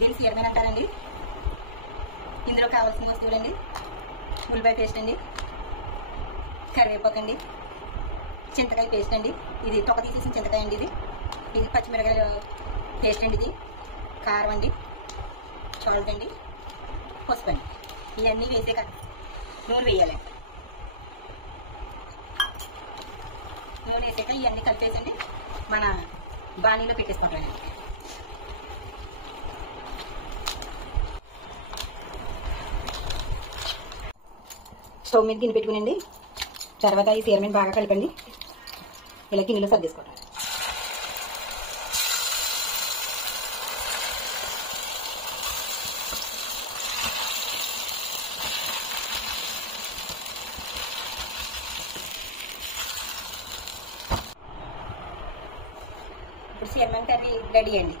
దీన్ని చీరమని అంటారండి. ఇందులో కావాల్సిన వస్తువులండి: ఉల్లిపాయ పేస్ట్ అండి, కరివేపాకు అండి, చింతకాయ పేస్ట్ అండి, ఇది తొక్క తీసేసిన చింతకాయ అండి, ఇది పచ్చిమిరకాయ పేస్ట్ అండి, ఇది కారం అండి, సాల్ట్ అండి, పసుపు అండి. ఇవన్నీ వేసే నూనె వేయాలండి. నూనె వేసాక ఇవన్నీ కలిపేసండి మన బాణీలో పెట్టేసుకుంటామండి. స్టవ్ మీద గిన్నె పెట్టుకునండి. తర్వాత ఈ చీరమని బాగా కలపండి. ఇలా గిన్నెలో సర్దేసుకుంటాం. ఇప్పుడు చీరమని కర్రీ రెడీ అండి.